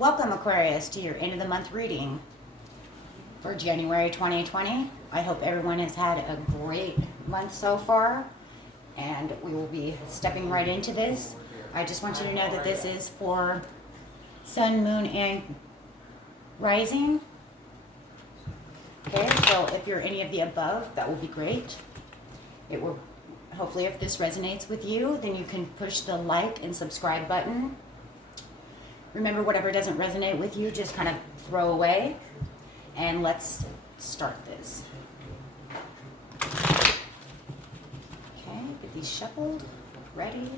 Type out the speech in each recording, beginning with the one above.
Welcome, Aquarius, to your end of the month reading for January 2020. I hope everyone has had a great month so far, and we will be stepping right into this. I just want you to know that this is for Sun, Moon, and Rising. Okay, so if you're any of the above, that will be great. It will, hopefully, if this resonates with you, then you can push the like and subscribe button. Remember, whatever doesn't resonate with you, just kind of throw away. And let's start this. Okay, get these shuffled, ready.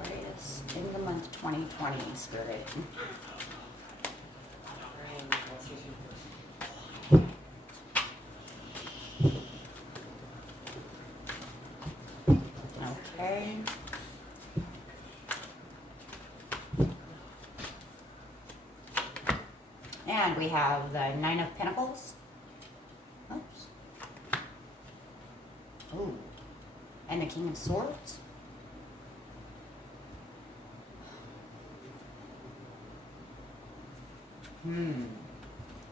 Aquarius, in the month 2020, Spirit. Okay. And we have the Nine of Pentacles. Oops. Ooh. And the King of Swords.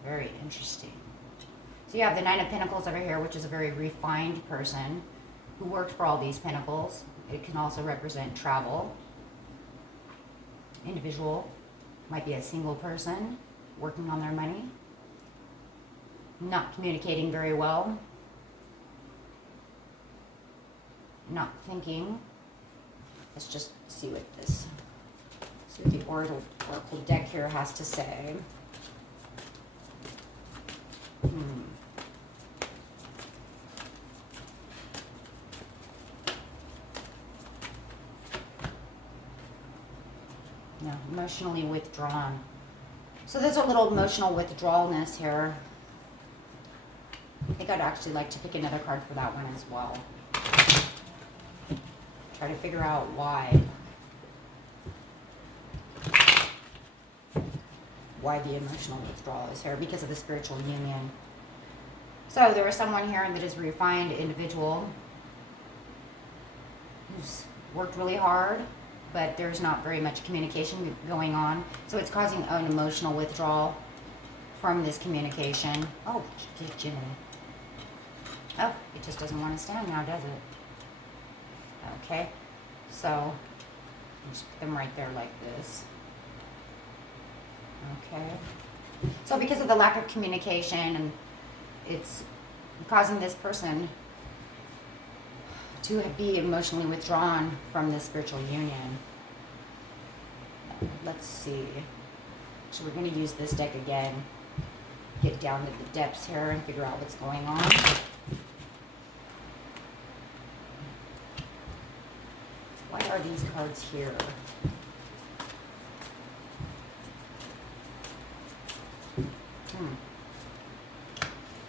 Very interesting. So you have the Nine of Pentacles over here, which is a very refined person who worked for all these pentacles. It can also represent travel. Individual, might be a single person working on their money. Not communicating very well. Not thinking. Let's just see what the Oracle deck here has to say. No, emotionally withdrawn. So there's a little emotional withdrawalness here. I think I'd actually like to pick another card for that one as well. Try to figure out why. Why the emotional withdrawal is here, because of the spiritual union. So there is someone here that is a refined individual who's worked really hard, but there's not very much communication going on. So it's causing an emotional withdrawal from this communication. Oh, Jiminy. Oh, it just doesn't want to stand now, does it? Okay, so just put them right there like this. Okay. So because of the lack of communication, and it's causing this person to be emotionally withdrawn from this spiritual union. Let's see. So we're going to use this deck again. Get down to the depths here and figure out what's going on. Why are these cards here?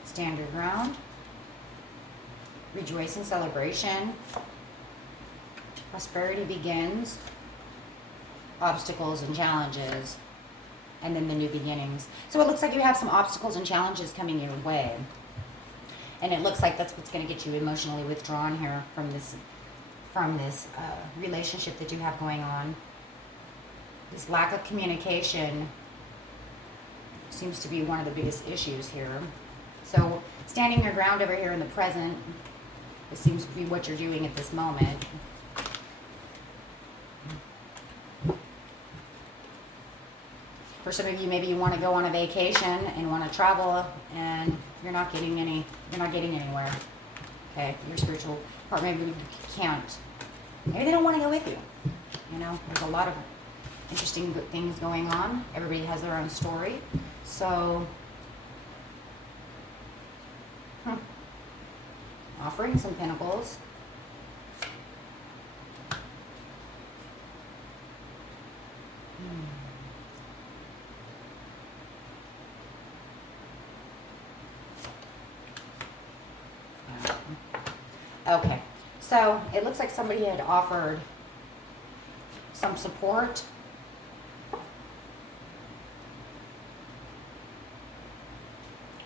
Stand your ground. Rejoice in celebration. Prosperity begins. Obstacles and challenges. And then the new beginnings. So it looks like you have some obstacles and challenges coming your way. And it looks like that's what's going to get you emotionally withdrawn here from this relationship that you have going on. This lack of communication seems to be one of the biggest issues here. So standing your ground over here in the present, it seems to be what you're doing at this moment. For some of you, maybe you want to go on a vacation and want to travel, and you're not getting anywhere. Okay, your spiritual part, maybe you can't. Maybe they don't want to go with you. You know, there's a lot of interesting things going on. Everybody has their own story. So, offering some pentacles. Okay, so it looks like somebody had offered some support.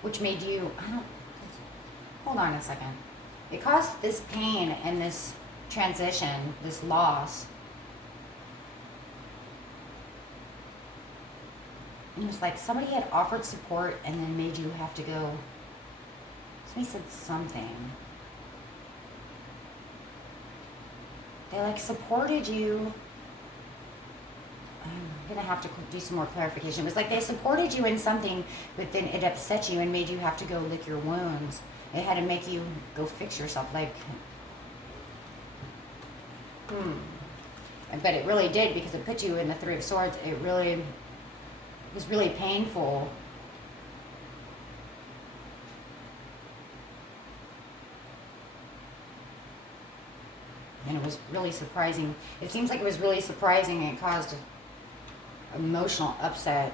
Which made you, hold on a second. It caused this pain and this transition, this loss, And it was like somebody had offered support and then made you have to go. Somebody said something. They like supported you. I'm gonna have to do some more clarification. It was like they supported you in something, but then it upset you and made you have to go lick your wounds. It had to make you go fix yourself. Like, But it really did, because it put you in the Three of Swords. It was really painful. And it was really surprising. It seems like it was really surprising, and it caused emotional upset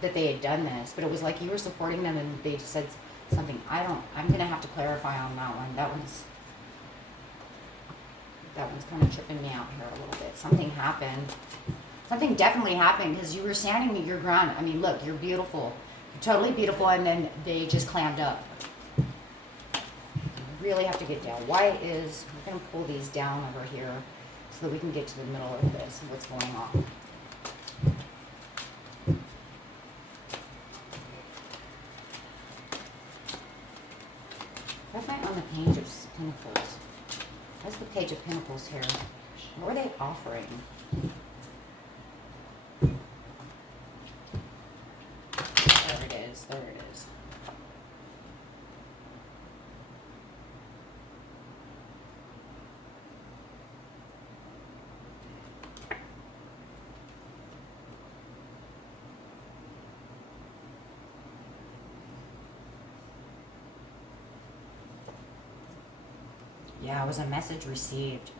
that they had done this. But it was like you were supporting them and they said something. I'm going to have to clarify on that one. That one's kind of tripping me out here a little bit. Something happened. Something definitely happened, because you were standing your ground. I mean, look, you're beautiful. You're totally beautiful, and then they just clammed up. You really have to get down. We're going to pull these down over here so that we can get to the middle of this, what's going on. What am I on the Page of Pentacles? What's the Page of Pentacles here? What were they offering? There it is. There it is. Yeah, it was a message received.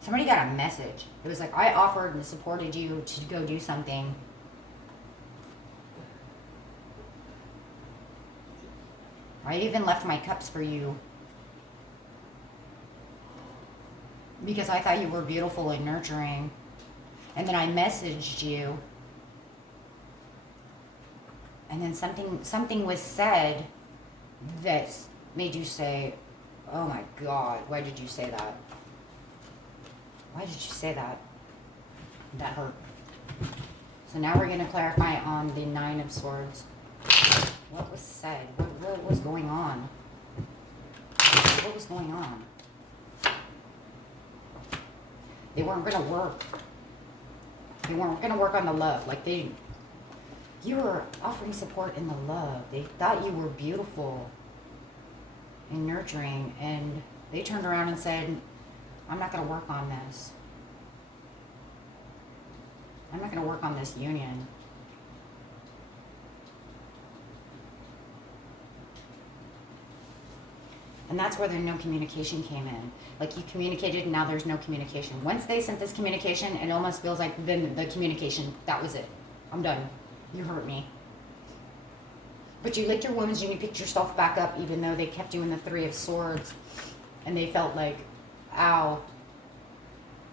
Somebody got a message. It was like, I offered and supported you to go do something. I even left my cups for you, because I thought you were beautiful and nurturing. And then I messaged you. And then something was said that made you say, oh my God, why did you say that? Why did you say that? That hurt. So now we're going to clarify on the Nine of Swords. What was said? What was going on? What was going on? They weren't going to work. They weren't going to work on the love. Like you were offering support in the love. They thought you were beautiful and nurturing, and they turned around and said, I'm not going to work on this. I'm not going to work on this union. And that's where the no communication came in. Like, you communicated and now there's no communication. Once they sent this communication, it almost feels like then the communication, that was it. I'm done. You hurt me. But you licked your wounds and you picked yourself back up, even though they kept you in the Three of Swords. And they felt like, ow,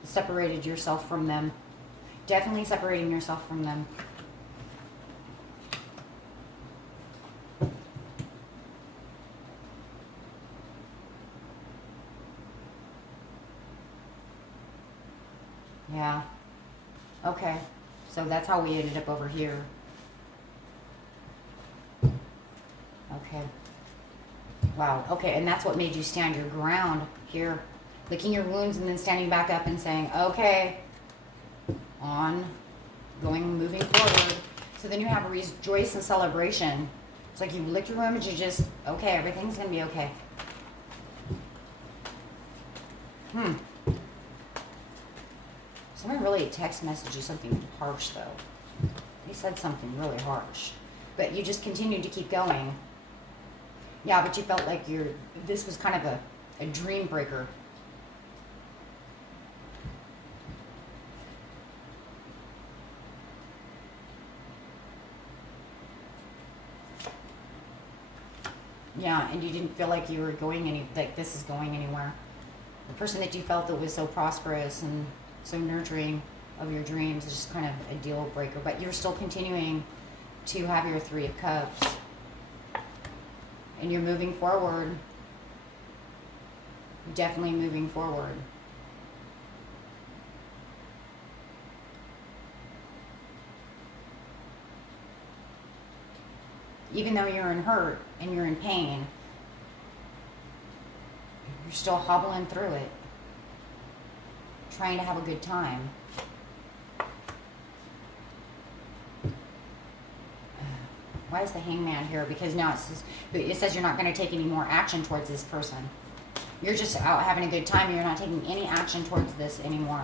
separated yourself from them. Definitely separating yourself from them. Yeah. Okay. So that's how we ended up over here. Okay. Wow. Okay, and that's what made you stand your ground here. Licking your wounds and then standing back up and saying, okay, moving forward. So then you have a rejoice and celebration. It's like you lick your wounds, you just, okay, everything's going to be okay. Someone really text messaged you something harsh, though. They said something really harsh. But you just continued to keep going. Yeah, but you felt like this was kind of a dream breaker. Yeah, and you didn't feel like you were like this is going anywhere. The person that you felt that was so prosperous and so nurturing of your dreams is just kind of a deal breaker. But you're still continuing to have your Three of Cups. And you're moving forward. Definitely moving forward. even though you're in hurt and you're in pain, you're still hobbling through it, trying to have a good time. Why is the Hangman here? Because now it says you're not going to take any more action towards this person. You're just out having a good time. You're not taking any action towards this anymore.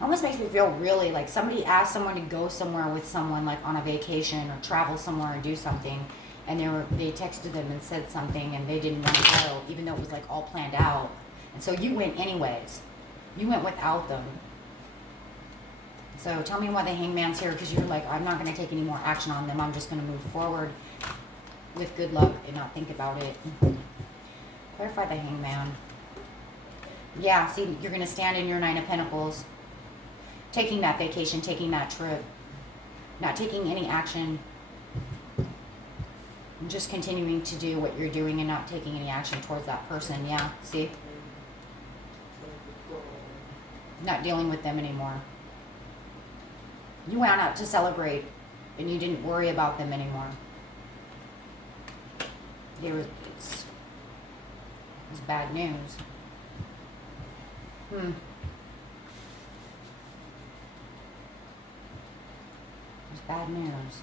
Almost makes me feel really like somebody asked someone to go somewhere with someone, like on a vacation or travel somewhere and do something, and they texted them and said something and they didn't want to go, even though it was like all planned out. And so you went anyways. You went without them. So tell me why the Hangman's here, because you're like, I'm not going to take any more action on them. I'm just going to move forward with good luck and not think about it. Clarify the Hangman. Yeah, see, you're going to stand in your Nine of Pentacles, taking that vacation, taking that trip, not taking any action, just continuing to do what you're doing and not taking any action towards that person. Yeah, see? Not dealing with them anymore. You went out to celebrate and you didn't worry about them anymore. It's bad news. It's bad news.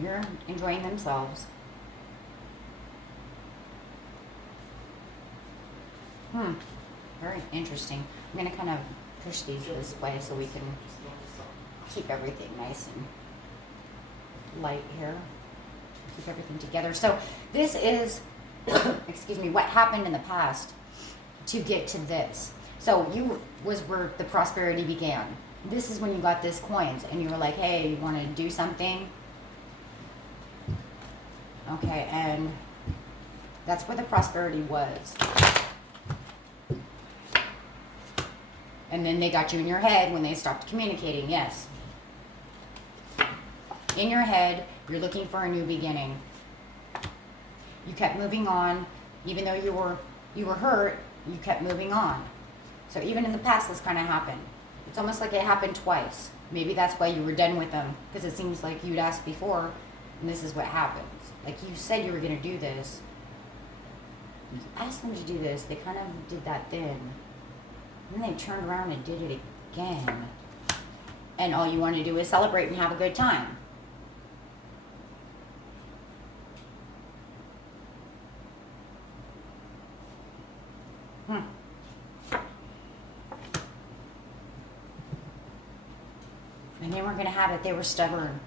You're enjoying themselves. Very interesting. I'm going to kind of push these this way so we can keep everything nice and light here. Keep everything together. So this is, excuse me, what happened in the past to get to this. So you was where the prosperity began. This is when you got this coins and you were like, hey, you want to do something? Okay, and that's where the prosperity was. And then they got you in your head when they stopped communicating, yes. In your head, you're looking for a new beginning. You kept moving on, even though you were hurt, you kept moving on. So even in the past, this kind of happened. It's almost like it happened twice. Maybe that's why you were done with them, because it seems like you'd asked before, and this is what happens. Like you said you were going to do this. You asked them to do this. They kind of did that then. And then they turned around and did it again. And all you want to do is celebrate and have a good time. And they weren't going to have it. They were stubborn.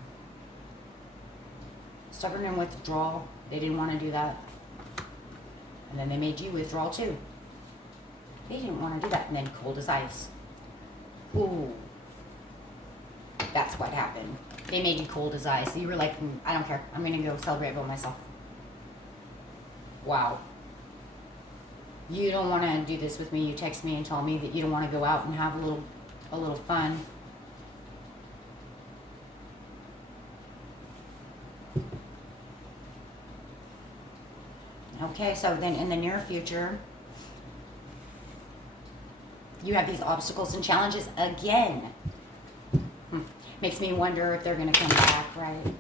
Stubborn and withdrawal. They didn't want to do that. And then they made you withdraw too. They didn't want to do that. And then cold as ice. Ooh. That's what happened. They made you cold as ice. You were like, I don't care. I'm going to go celebrate by myself. Wow. You don't want to do this with me. You text me and tell me that you don't want to go out and have a little fun. Okay, so then in the near future, you have these obstacles and challenges again. Makes me wonder if they're going to come back, right?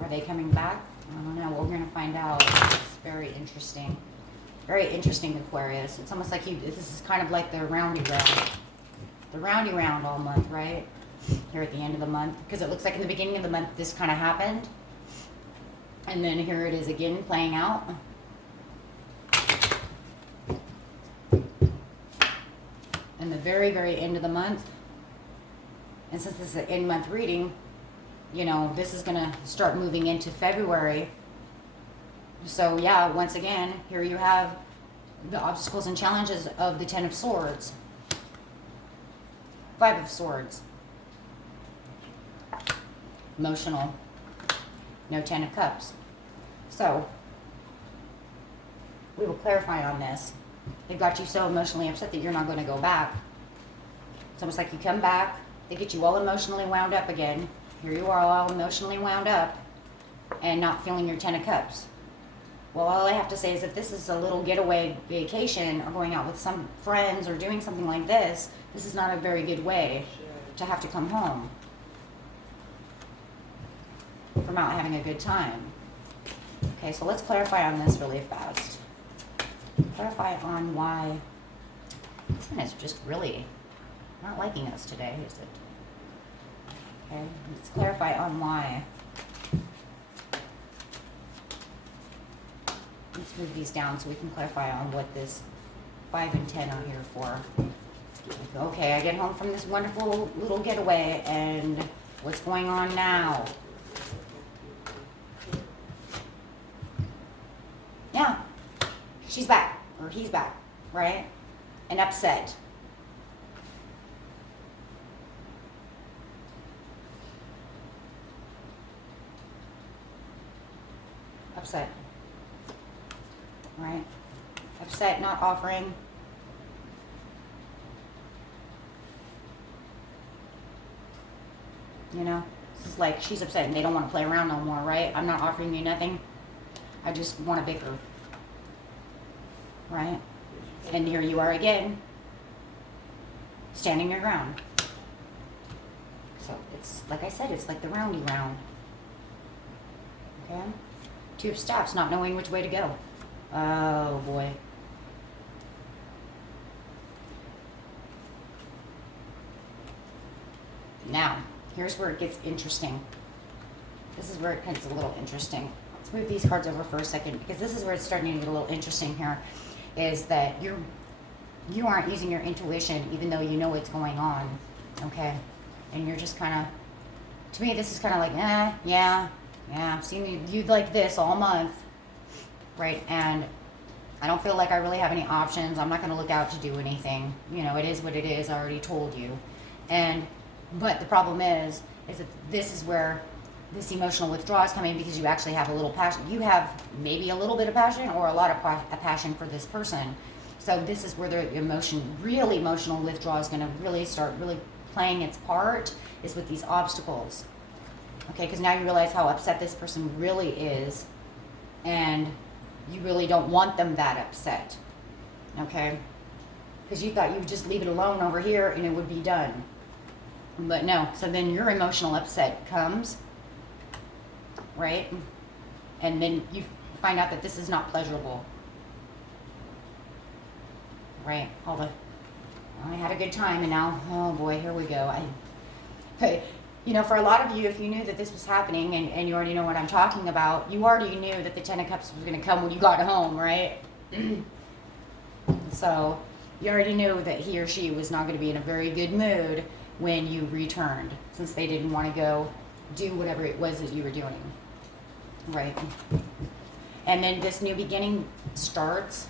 Are they coming back? I don't know. We're going to find out. It's very interesting. Very interesting, Aquarius. It's almost like this is kind of like the roundy round. The roundy round all month, right? Here at the end of the month. Because it looks like in the beginning of the month this kind of happened. And then here it is again playing out. And the very, very end of the month. And since this is an end-month reading, you know, this is going to start moving into February. So, yeah, once again, here you have the obstacles and challenges of the Ten of Swords. Five of Swords. Emotional. No Ten of Cups. So, we will clarify on this. They've got you so emotionally upset that you're not going to go back. It's almost like you come back, they get you all emotionally wound up again. Here you are all emotionally wound up and not feeling your Ten of Cups. Well, all I have to say is if this is a little getaway vacation or going out with some friends or doing something like this, this is not a very good way to have to come home. from out having a good time. Okay, so let's clarify on this really fast. Clarify on why this one is just really not liking us today, is it? Okay, let's clarify on why. Let's move these down so we can clarify on what this 5 and 10 are here for. Okay, I get home from this wonderful little getaway, and what's going on now? Yeah, she's back, or he's back, right? And upset. Upset. Right? Upset, not offering. You know, this is like she's upset and they don't want to play around no more, right? I'm not offering you nothing. I just want to bicker. Right? And here you are again, standing your ground. So it's, like I said, it's like the roundy round. Okay? 2 of Staffs, not knowing which way to go. Oh boy. Now, here's where it gets interesting. This is where it gets a little interesting. Let's move these cards over for a second, because this is where it's starting to get a little interesting here, is that you aren't using your intuition even though you know what's going on, okay? And you're just kind of, to me, this is kind of like, yeah, I've seen you like this all month, right? And I don't feel like I really have any options. I'm not going to look out to do anything. You know, it is what it is. I already told you. But the problem is that this is where this emotional withdrawal is coming, because you actually have a little passion. You have maybe a little bit of passion or a lot of passion for this person. So this is where the real emotional withdrawal is going to really start really playing its part, is with these obstacles. Okay, because now you realize how upset this person really is, and you really don't want them that upset. Okay? Because you thought you would just leave it alone over here and it would be done. But no, so then your emotional upset comes, right? And then you find out that this is not pleasurable. Right? I had a good time, and now, oh boy, here we go. But, you know, for a lot of you, if you knew that this was happening, and you already know what I'm talking about, you already knew that the 10 of Cups was going to come when you got home, right? So you already knew that he or she was not going to be in a very good mood when you returned, since they didn't want to go do whatever it was that you were doing, right? And then this new beginning starts,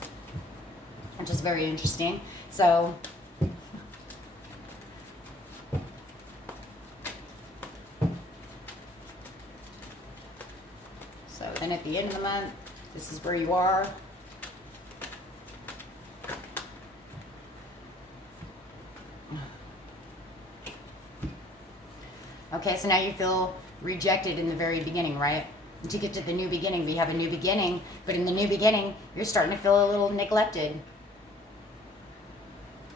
which is very interesting. So then at the end of the month, this is where you are. Okay, so now you feel rejected in the very beginning, right? To get to the new beginning, we have a new beginning, but in the new beginning, you're starting to feel a little neglected.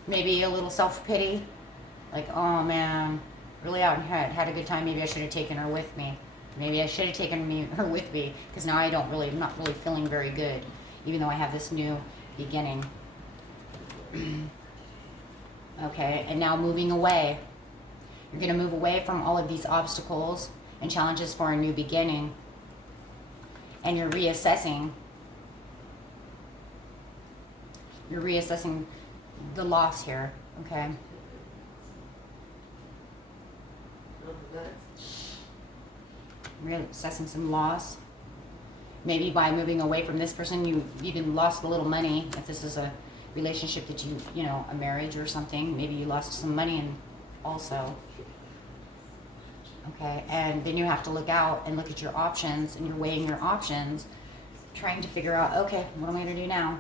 Maybe a little self-pity, like, oh man, really out and had a good time, maybe I should have taken her with me. Maybe I should have taken her with me, because now I'm not really feeling very good, even though I have this new beginning. Okay, and now moving away. You're going to move away from all of these obstacles and challenges for a new beginning. And you're reassessing. You're reassessing the loss here, okay? Reassessing some loss. Maybe by moving away from this person, you even lost a little money. If this is a relationship that you know, a marriage or something, maybe you lost some money and also. Okay, and then you have to look out and look at your options, and you're weighing your options, trying to figure out, okay, what am I going to do now?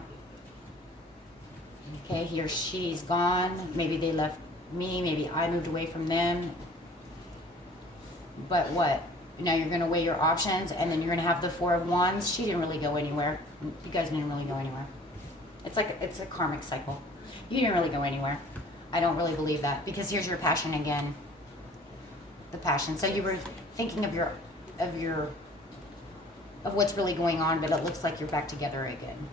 Okay, he or she's gone. Maybe they left me. Maybe I moved away from them. But what? Now you're going to weigh your options, and then you're going to have the 4 of Wands. She didn't really go anywhere. You guys didn't really go anywhere. It's a karmic cycle. You didn't really go anywhere. I don't really believe that, because here's your passion again. The passion. So you were thinking of of what's really going on, but it looks like you're back together again.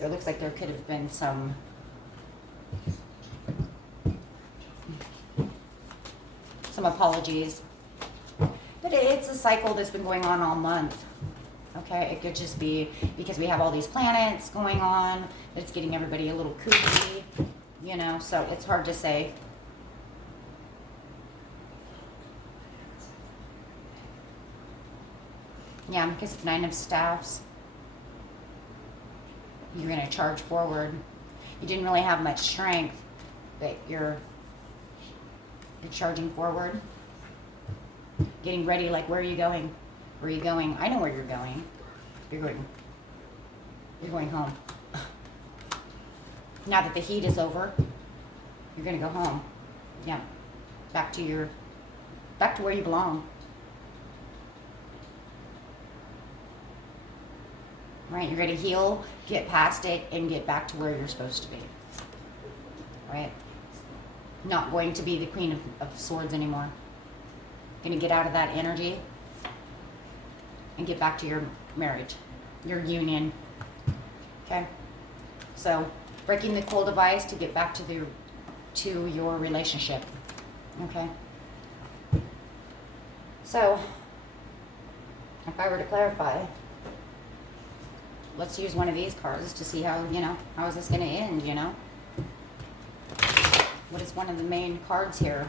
It looks like there could have been some apologies, but it's a cycle that's been going on all month. Okay, it could just be because we have all these planets going on that's getting everybody a little kooky, you know, so it's hard to say. Yeah, because of 9 of Staffs, you're going to charge forward. You didn't really have much strength, but you're charging forward. Getting ready, like, where are you going? Where are you going? I know where you're going. You're going home. Now that the heat is over, you're going to go home. Yeah. Back to where you belong. Right, you're going to heal, get past it, and get back to where you're supposed to be. Right? Not going to be the Queen of Swords anymore. Going to get out of that energy and get back to your marriage, your union. Okay? So, breaking the cold device to get back to your relationship. Okay? So, if I were to clarify, let's use one of these cards to see how, how is this going to end, What is one of the main cards here?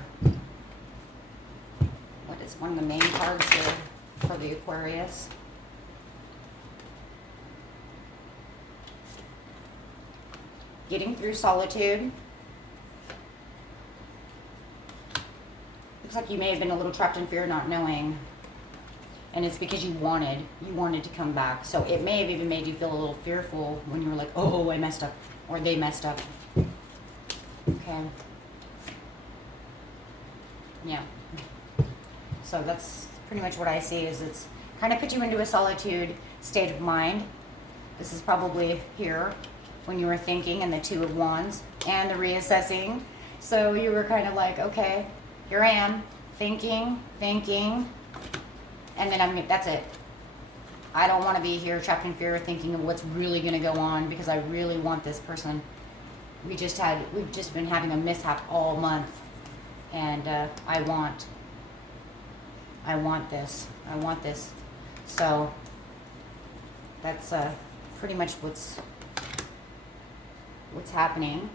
What is one of the main cards here for the Aquarius? Getting through solitude. Looks like you may have been a little trapped in fear, not knowing. And it's because you wanted to come back. So it may have even made you feel a little fearful when you were like, oh, I messed up, or they messed up. Okay. Yeah. So that's pretty much what I see, is it's kind of put you into a solitude state of mind. This is probably here when you were thinking, and the 2 of Wands and the reassessing. So you were kind of like, okay, here I am, thinking. And then that's it. I don't want to be here trapped in fear, thinking of what's really going to go on, because I really want this person. We've just been having a mishap all month, and I want this. So that's pretty much what's happening.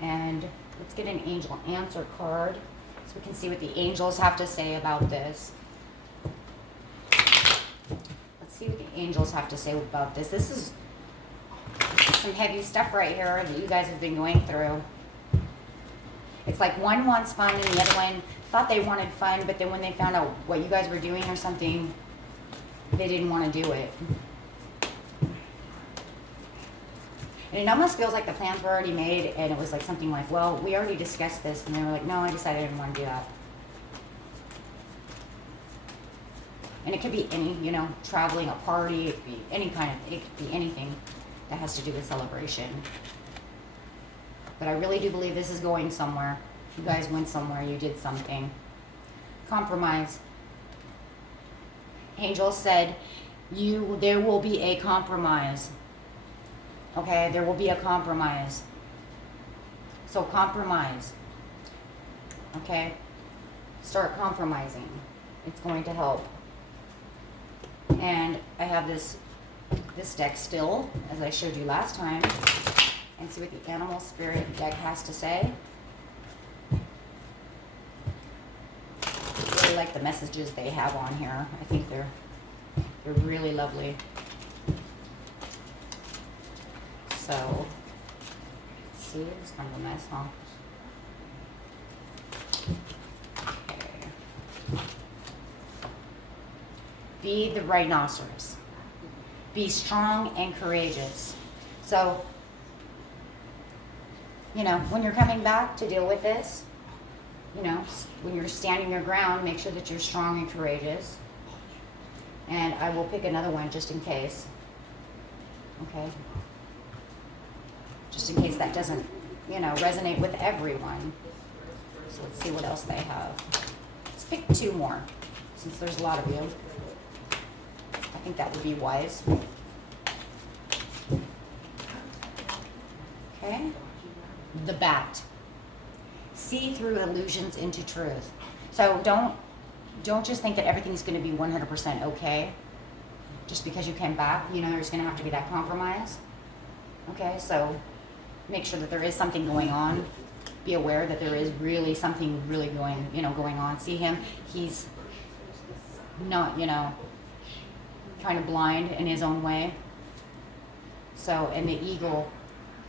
And let's get an angel answer card so we can see what the angels have to say about this. See what the angels have to say about this. This is some heavy stuff right here that you guys have been going through. It's like one wants fun and the other one thought they wanted fun, but then when they found out what you guys were doing or something, they didn't want to do it. And it almost feels like the plans were already made, and it was like something like, well, we already discussed this, and they were like, no, I decided I didn't want to do that. And it could be any, traveling, a party, it could be it could be anything that has to do with celebration. But I really do believe this is going somewhere. You guys went somewhere, you did something. Compromise. Angel said, there will be a compromise. Okay, there will be a compromise. So compromise. Okay? Start compromising. It's going to help. And I have this deck still, as I showed you last time, and see what the animal spirit deck has to say. I really like the messages they have on here. I think they're really lovely. So, let's see, it's kind of a mess, huh? Be the rhinoceros. Be strong and courageous. So, when you're coming back to deal with this, when you're standing your ground, make sure that you're strong and courageous. And I will pick another one just in case. Okay? Just in case that doesn't, resonate with everyone. So let's see what else they have. Let's pick 2 more. since there's a lot of you. I think that would be wise. Okay. The Bat. See through illusions into truth. So don't just think that everything's going to be 100% okay just because you came back. You know, there's going to have to be that compromise. Okay, so make sure that there is something going on. Be aware that there is really something really going on. See him, he's not, kind of blind in his own way. So, and the eagle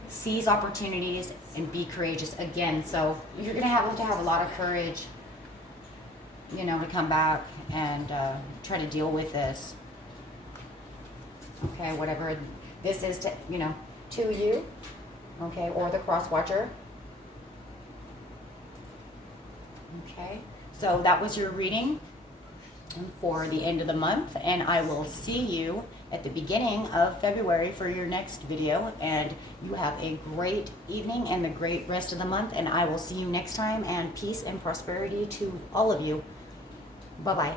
seize opportunities and be courageous again. So you're going to have a lot of courage, to come back and try to deal with this. Okay, whatever this is to you, okay, or the cross watcher. Okay, so that was your reading for the end of the month, and I will see you at the beginning of February for your next video, and you have a great evening and a great rest of the month, and I will see you next time, and peace and prosperity to all of you. Bye-bye.